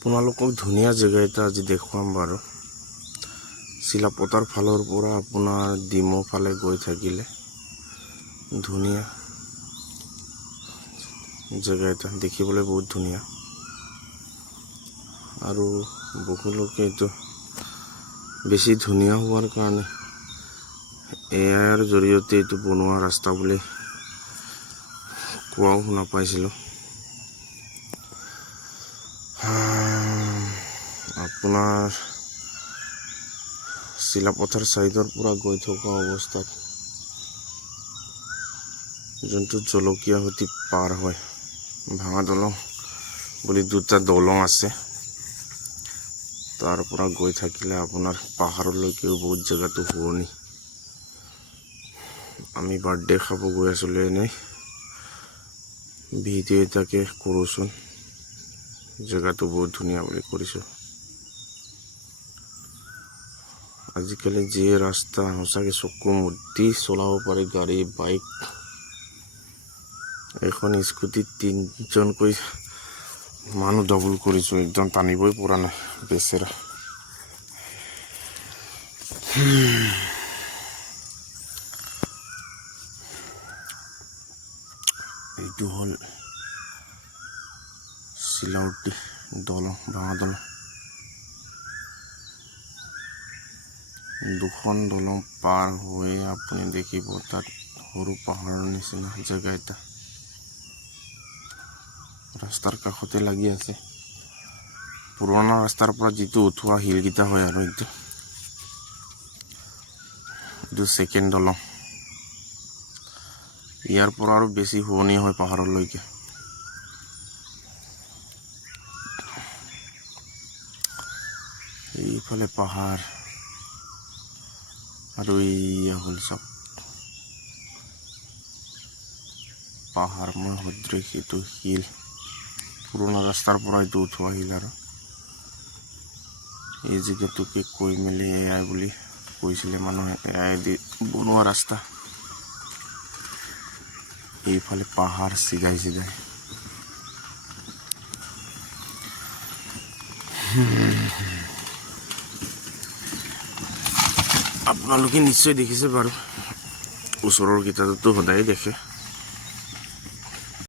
আপোনালোকক ধুনীয়া জেগা এটা আজি দেখুৱাম বাৰু। চিলাপথাৰ ফালৰ পৰা আপোনাৰ ডিমৌ ফালে গৈ থাকিলে ধুনীয়া জেগা এটা, দেখিবলৈ বহুত ধুনীয়া। আৰু বহু লোকে এইটো বেছি ধুনীয়া হোৱাৰ কাৰণে এআইৰ জৰিয়তে এইটো বনোৱা ৰাস্তা বুলি কোৱাও শুনা পাইছিলোঁ। আপোনাৰ চিলাপথাৰ চাইডৰ পৰা গৈ থকা অৱস্থাত যোনটো জলকীয়া সতি পাৰ হয়, ভাঙা দলং বুলি দুটা দলং আছে, তাৰ পৰা গৈ থাকিলে আপোনাৰ পাহাৰলৈকেও বহুত জেগাটো শুৱনি। আমি বাৰ্থডে খাব গৈ আছিলোঁ, এনেই ভিডিঅ' এটাকে কৰোঁচোন, জেগাটো বহুত ধুনীয়া বুলি কৰিছোঁ। আজিকালি যি ৰাস্তা সঁচাকৈ চকু মুদি চলাব পাৰি গাড়ী বাইক। এখন স্কুটিত 3জনকৈ মানুহ ডাবল কৰিছোঁ, একদম টানিবই পৰা নাই বেচেৰা। এইটো হ'ল চিলাউটি দলং, ভাঙা দলং। দুখন দলং পাৰ হৈ আপুনি দেখিব তাত সৰু পাহাৰৰ নিচিনা জেগা এটা ৰাস্তাৰ কাষতে লাগি আছে। পুৰণা ৰাস্তাৰ পৰা যিটো উঠোৱা শিলকেইটা হয় আৰু এইটো ছেকেণ্ড দলং। ইয়াৰ পৰা আৰু বেছি শুৱনি হয় পাহাৰলৈকে। এইফালে পাহাৰ আৰু এইয়া হ'ল চব পাহাৰময় সদৃশ। এইটো শিল, পুৰণা ৰাস্তাৰ পৰা এইটো উঠোৱা শিল। আৰু এই জেগাটোকে কৈ মেলি এআই বুলি কৈছিলে মানুহে, এআই দি বনোৱা ৰাস্তা। এইফালে পাহাৰ চিধাই চিধাই। আপোনালোকে নিশ্চয় দেখিছে বাৰু, ওচৰৰ কেইটাতো সদায় দেখে।